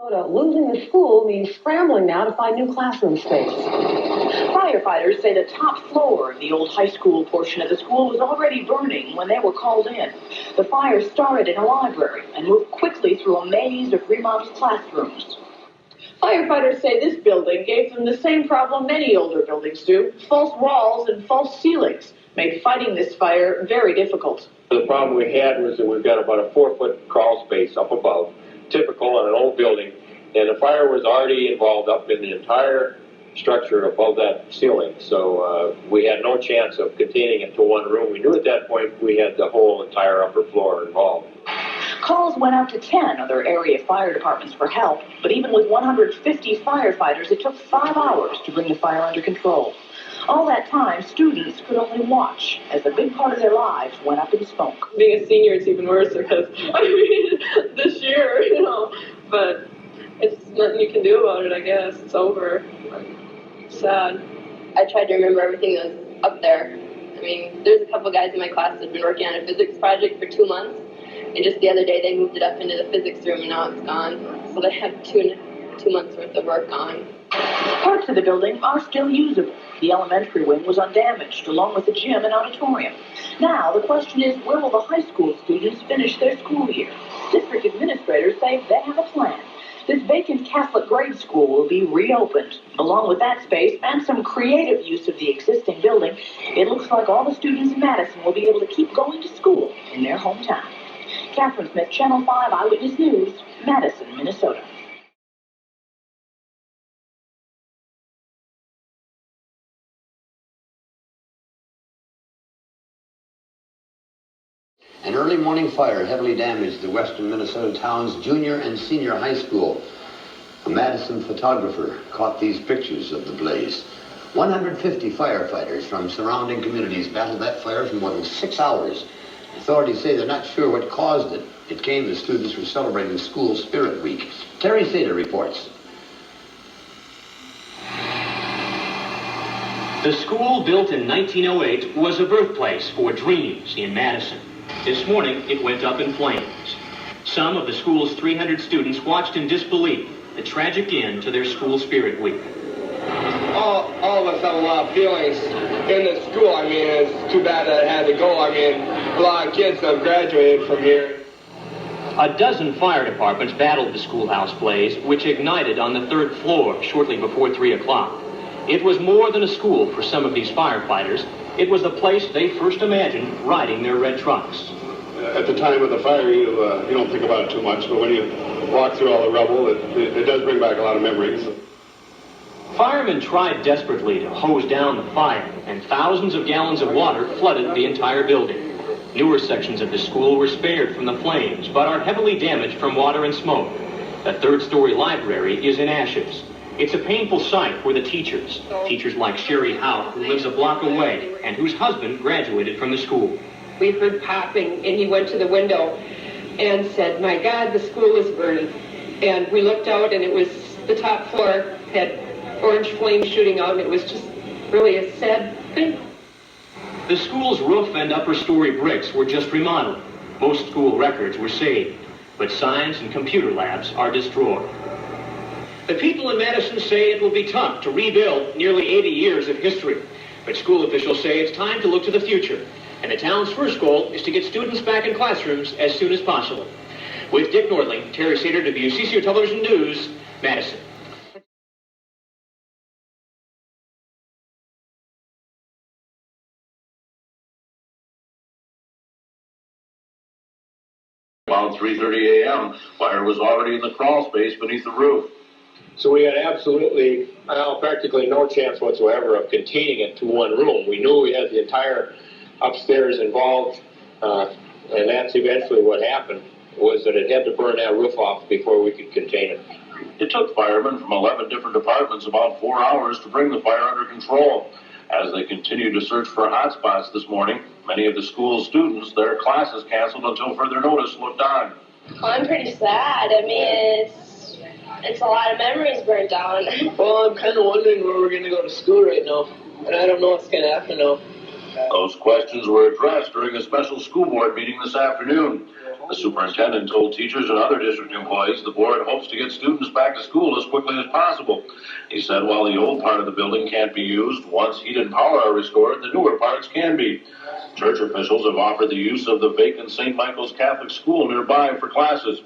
Losing the school means scrambling now to find new classroom space. Firefighters say the top floor of the old high school portion of the school was already burning when they were called in. The fire started in a library and moved quickly through a maze of remodeled classrooms. Firefighters say this building gave them the same problem many older buildings do. False walls and false ceilings made fighting this fire very difficult. The problem we had was that we've got about a 4-foot crawl space up above, typical on an old building, and the fire was already involved up in the entire structure above that ceiling, so we had no chance of containing it to one room. We knew at that point we had the whole entire upper floor involved. Calls went out to 10 other area fire departments for help, but even with 150 firefighters, it took 5 hours to bring the fire under control. All that time, students could only watch as a big part of their lives went up in smoke. Being a senior, it's even worse because, this year, but it's nothing you can do about it, I guess. It's over. It's sad. I tried to remember everything that was up there. I mean, there's a couple guys in my class that have been working on a physics project for 2 months, and just the other day they moved it up into the physics room, and now it's gone. So they have two months worth of work gone. Parts of the building are still usable. The elementary wing was undamaged, along with the gym and auditorium. Now, the question is, where will the high school students finish their school year? District administrators say they have a plan. This vacant Catholic grade school will be reopened. Along with that space and some creative use of the existing building, it looks like all the students in Madison will be able to keep going to school in their hometown. Catherine Smith, Channel 5 Eyewitness News, Madison, Minnesota. An early morning fire heavily damaged the western Minnesota town's junior and senior high school. A Madison photographer caught these pictures of the blaze. 150 firefighters from surrounding communities battled that fire for more than 6 hours. Authorities say they're not sure what caused it. It came as students were celebrating School Spirit Week. Terry Sater reports. The school, built in 1908, was a birthplace for dreams in Madison. This morning, it went up in flames. Some of the school's 300 students watched in disbelief the tragic end to their School Spirit Week. All of us have a lot of feelings in the school. I mean, it's too bad that it had to go. I mean, a lot of kids have graduated from here. A dozen fire departments battled the schoolhouse blaze, which ignited on the 3rd floor shortly before 3 o'clock. It was more than a school for some of these firefighters. It was the place they first imagined riding their red trucks. At the time of the fire, you don't think about it too much, but when you walk through all the rubble, it does bring back a lot of memories. Firemen tried desperately to hose down the fire, and thousands of gallons of water flooded the entire building. Newer sections of the school were spared from the flames, but are heavily damaged from water and smoke. The 3rd-story library is in ashes. It's a painful sight for the teachers like Sherry Howe, who lives a block away, and whose husband graduated from the school. We heard popping, and he went to the window and said, "My God, the school is burned." And we looked out, and it was the top floor had orange flames shooting out, and it was just really a sad thing. The school's roof and upper story bricks were just remodeled. Most school records were saved, but science and computer labs are destroyed. The people in Madison say it will be tough to rebuild nearly 80 years of history, but school officials say it's time to look to the future, and the town's first goal is to get students back in classrooms as soon as possible. With Dick Nordling, Terry Sater, WCCO Television News, Madison. About 3:30 a.m., fire was already in the crawl space beneath the roof. So we had absolutely, practically no chance whatsoever of containing it to one room. We knew we had the entire upstairs involved, and that's eventually what happened, was that it had to burn that roof off before we could contain it. It took firemen from 11 different departments about 4 hours to bring the fire under control. As they continued to search for hot spots this morning, many of the school's students, their classes canceled until further notice, looked on. Well, I'm pretty sad. I mean, it's a lot of memories burned down. Well, I'm kind of wondering where we're going to go to school right now, and I don't know what's going to happen now. Those questions were addressed during a special school board meeting this afternoon. The superintendent told teachers and other district employees the board hopes to get students back to school as quickly as possible. He said while the old part of the building can't be used, once heat and power are restored, the newer parts can be. Church officials have offered the use of the vacant St. Michael's Catholic School nearby for classes.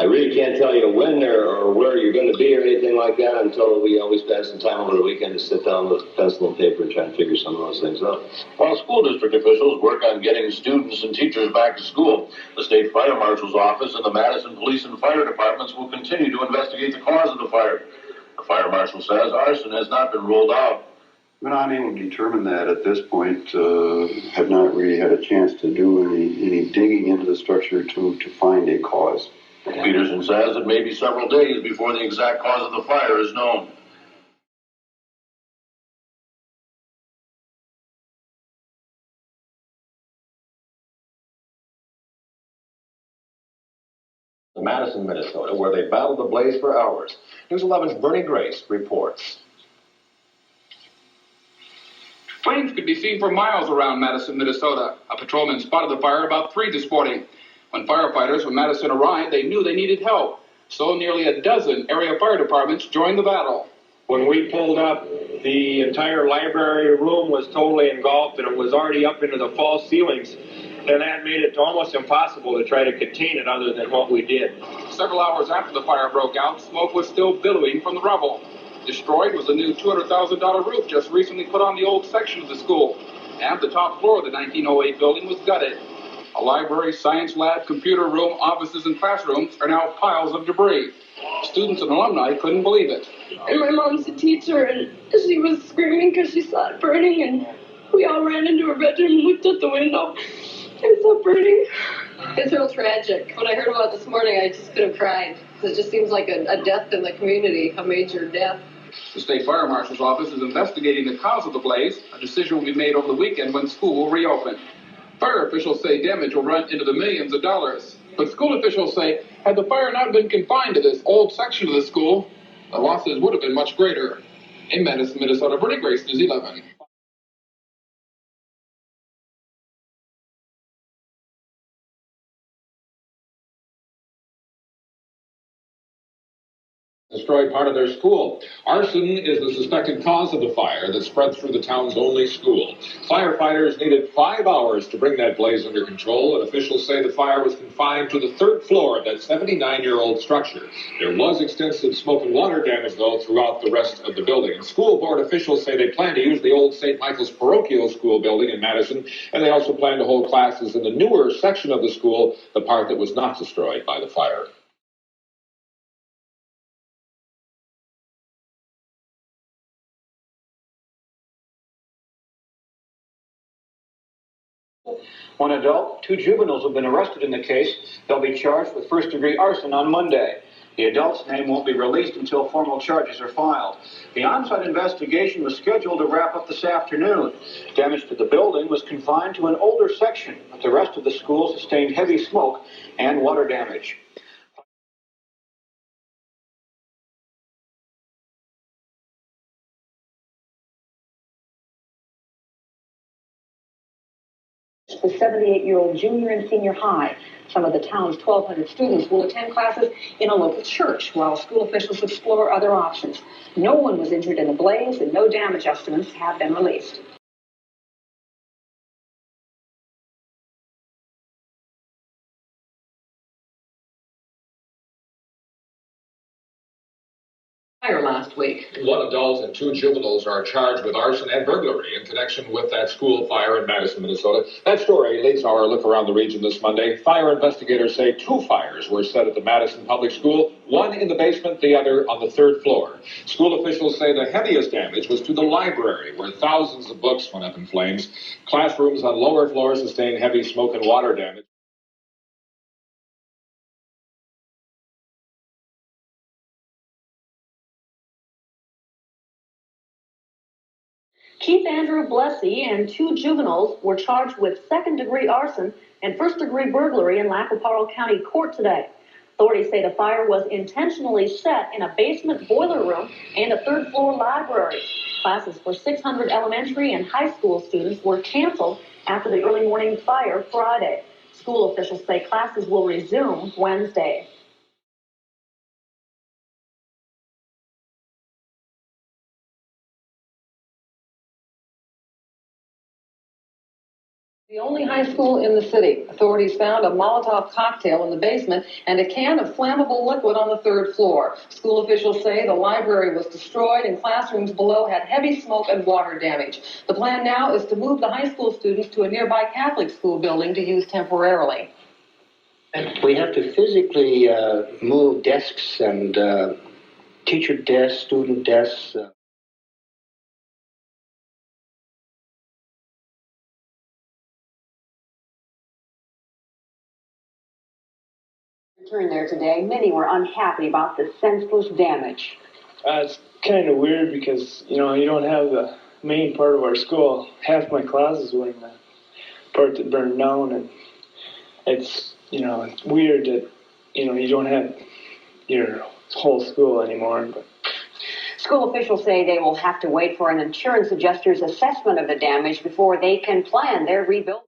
I really can't tell you when or where you're going to be or anything like that until we always spend some time over the weekend to sit down with pencil and paper and try and figure some of those things out. While school district officials work on getting students and teachers back to school, the state fire marshal's office and the Madison police and fire departments will continue to investigate the cause of the fire. The fire marshal says arson has not been ruled out. We're not able to determine that at this point. Have not really had a chance to do any digging into the structure to find a cause. Peterson says it may be several days before the exact cause of the fire is known. Madison, Minnesota, where they battled the blaze for hours. News 11's Bernie Grace reports. Flames could be seen for miles around Madison, Minnesota. A patrolman spotted the fire about 3 this morning. When firefighters from Madison arrived, they knew they needed help. So nearly a dozen area fire departments joined the battle. When we pulled up, the entire library room was totally engulfed, and it was already up into the false ceilings. And that made it almost impossible to try to contain it other than what we did. Several hours after the fire broke out, smoke was still billowing from the rubble. Destroyed was a new $200,000 roof just recently put on the old section of the school. And the top floor of the 1908 building was gutted. A library, science lab, computer room, offices, and classrooms are now piles of debris. Students and alumni couldn't believe it. And my mom's a teacher, and she was screaming because she saw it burning, and we all ran into her bedroom and looked out the window and saw it burning. It's real tragic. When I heard about it this morning, I just could have cried. It just seems like a death in the community, a major death. The state fire marshal's office is investigating the cause of the blaze. A decision will be made over the weekend when school will reopen. Fire officials say damage will run into the millions of dollars. But school officials say, had the fire not been confined to this old section of the school, the losses would have been much greater. In Madison, Minnesota, Bernie Grace, News 11. Destroyed part of their school. Arson is the suspected cause of the fire that spread through the town's only school. Firefighters needed 5 hours to bring that blaze under control, and officials say the fire was confined to the 3rd floor of that 79-year-old structure. There was extensive smoke and water damage, though, throughout the rest of the building. And school board officials say they plan to use the old St. Michael's Parochial School building in Madison, and they also plan to hold classes in the newer section of the school, the part that was not destroyed by the fire. One adult, 2 juveniles have been arrested in the case. They'll be charged with first-degree arson on Monday. The adult's name won't be released until formal charges are filed. The on-site investigation was scheduled to wrap up this afternoon. Damage to the building was confined to an older section, but the rest of the school sustained heavy smoke and water damage. The 78-year-old junior and senior high. Some of the town's 1,200 students will attend classes in a local church while school officials explore other options. No one was injured in the blaze, and no damage estimates have been released. Fire last week. 1 adult and 2 juveniles are charged with arson and burglary in connection with that school fire in Madison, Minnesota. That story leads our look around the region this Monday. Fire investigators say 2 fires were set at the Madison Public School, one in the basement, the other on the 3rd floor. School officials say the heaviest damage was to the library, where thousands of books went up in flames. Classrooms on lower floors sustained heavy smoke and water damage. Chief Andrew Blessy and 2 juveniles were charged with second-degree arson and first-degree burglary in Lac County Court today. Authorities say the fire was intentionally set in a basement boiler room and a 3rd-floor library. Classes for 600 elementary and high school students were canceled after the early morning fire Friday. School officials say classes will resume Wednesday. The only high school in the city. Authorities found a Molotov cocktail in the basement and a can of flammable liquid on the third floor. School officials say the library was destroyed and classrooms below had heavy smoke and water damage. The plan now is to move the high school students to a nearby Catholic school building to use temporarily. We have to physically move desks and teacher desks, student desks. Returned there today, many were unhappy about the senseless damage. It's kind of weird because, you don't have the main part of our school. Half my classes were in the part that burned down, and it's, it's weird that, you don't have your whole school anymore. But School officials say they will have to wait for an insurance adjuster's assessment of the damage before they can plan their rebuild.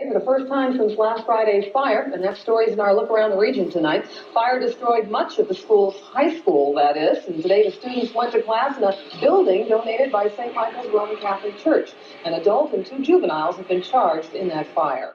For the first time since last Friday's fire, and that story's in our look around the region tonight. Fire destroyed much of the school's high school, that is, and today the students went to class in a building donated by St. Michael's Roman Catholic Church. An adult and 2 juveniles have been charged in that fire.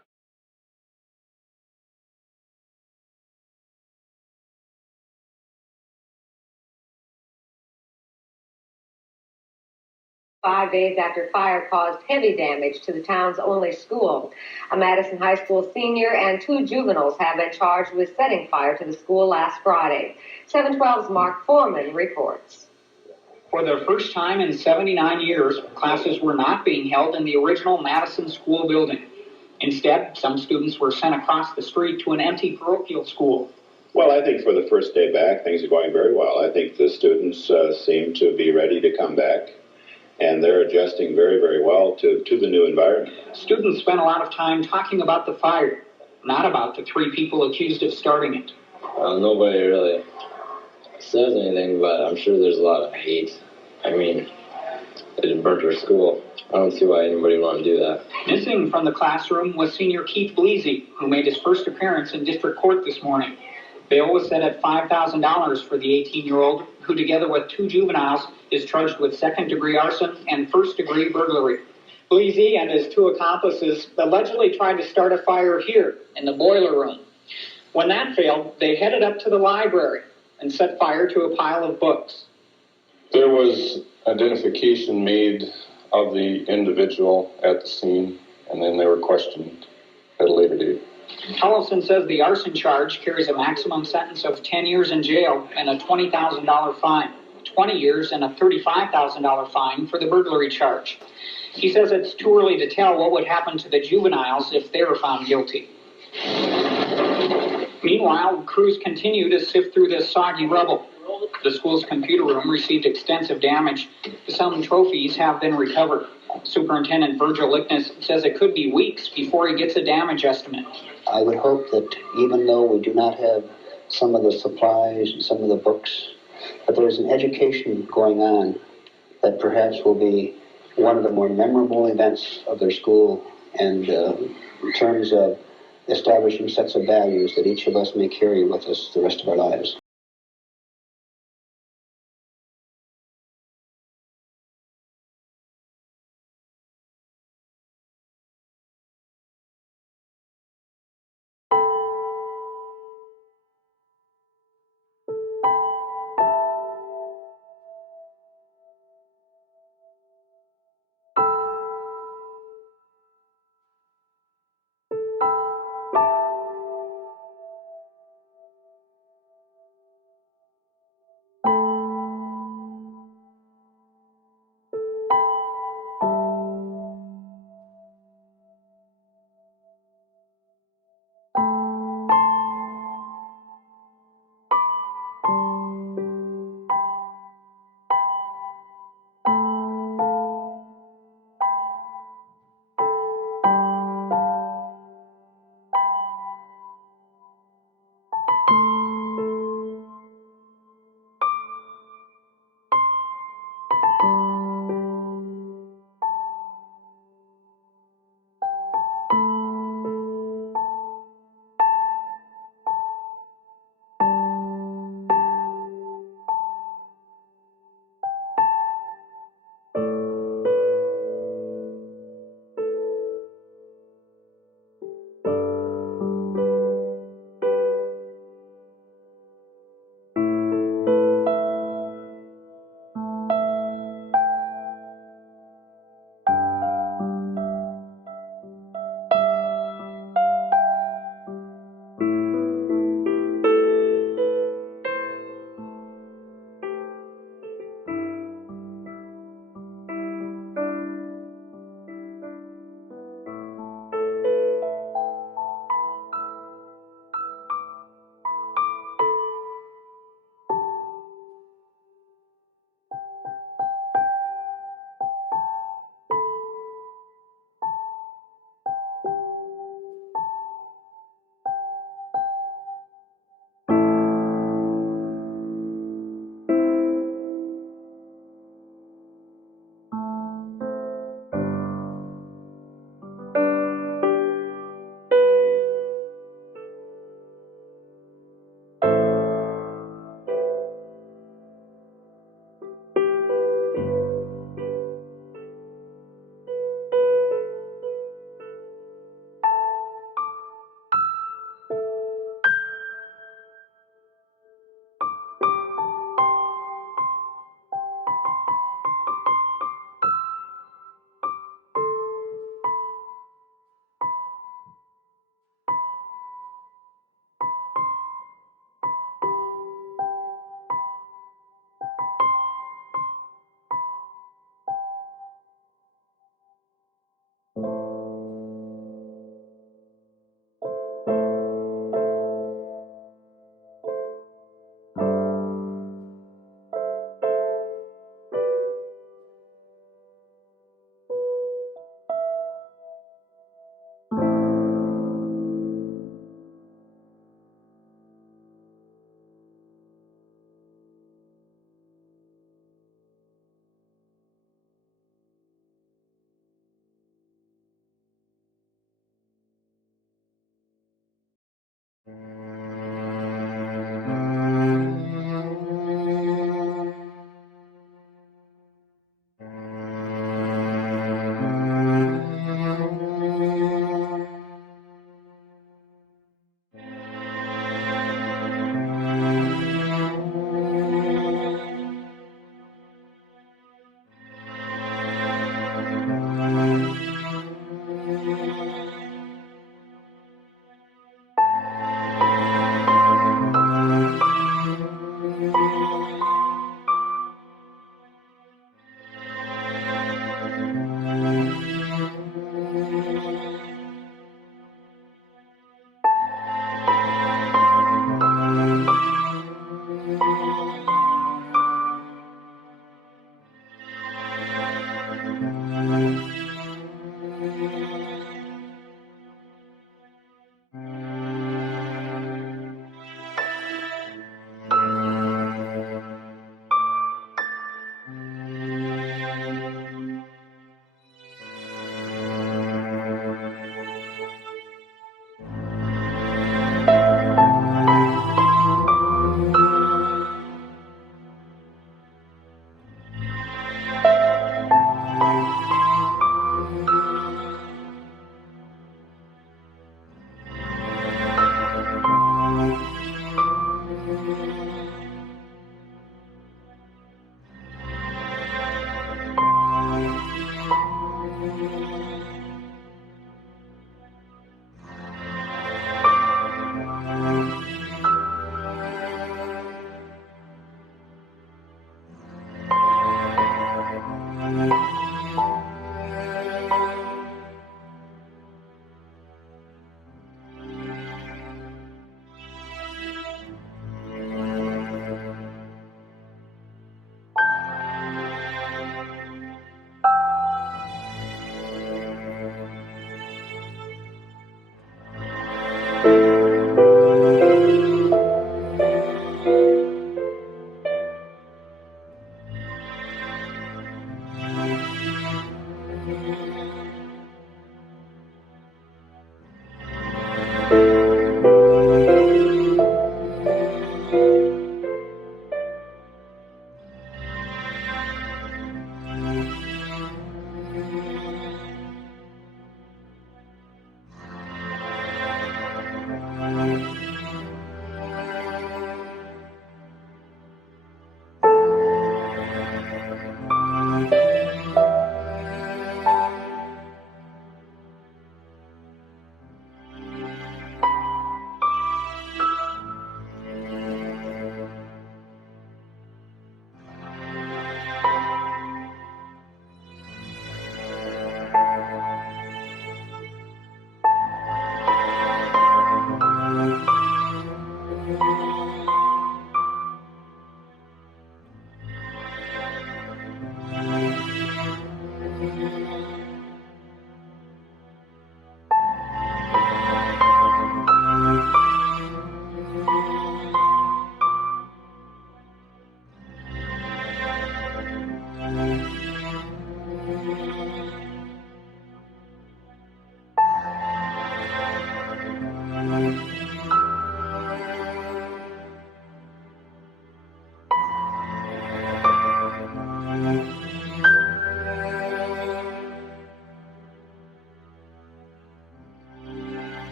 Five days after fire caused heavy damage to the town's only school. A Madison High School senior and 2 juveniles have been charged with setting fire to the school last Friday. 712's Mark Foreman reports. For the first time in 79 years, classes were not being held in the original Madison school building. Instead, some students were sent across the street to an empty parochial school. Well, I think for the first day back, things are going very well. I think the students seem to be ready to come back, and they're adjusting very, very well to the new environment. Students spent a lot of time talking about the fire, not about the 3 people accused of starting it. Nobody really says anything, but I'm sure there's a lot of hate. I mean, they just burnt our school. I don't see why anybody would want to do that. Missing from the classroom was senior Keith Bleasy, who made his first appearance in district court this morning. Bail was set at $5,000 for the 18-year-old, who together with 2 juveniles is charged with second-degree arson and first-degree burglary. Bleasy and his 2 accomplices allegedly tried to start a fire here in the boiler room. When that failed, they headed up to the library and set fire to a pile of books. There was identification made of the individual at the scene, and then they were questioned at a later date. Tollefson says the arson charge carries a maximum sentence of 10 years in jail and a $20,000 fine, 20 years and a $35,000 fine for the burglary charge. He says it's too early to tell what would happen to the juveniles if they were found guilty. Meanwhile, crews continue to sift through this soggy rubble. The school's computer room received extensive damage. Some trophies have been recovered. Superintendent Virgil Lickness says it could be weeks before he gets a damage estimate. I would hope that even though we do not have some of the supplies and some of the books, that there's an education going on that perhaps will be one of the more memorable events of their school, and in terms of establishing sets of values that each of us may carry with us the rest of our lives.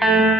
Thank you.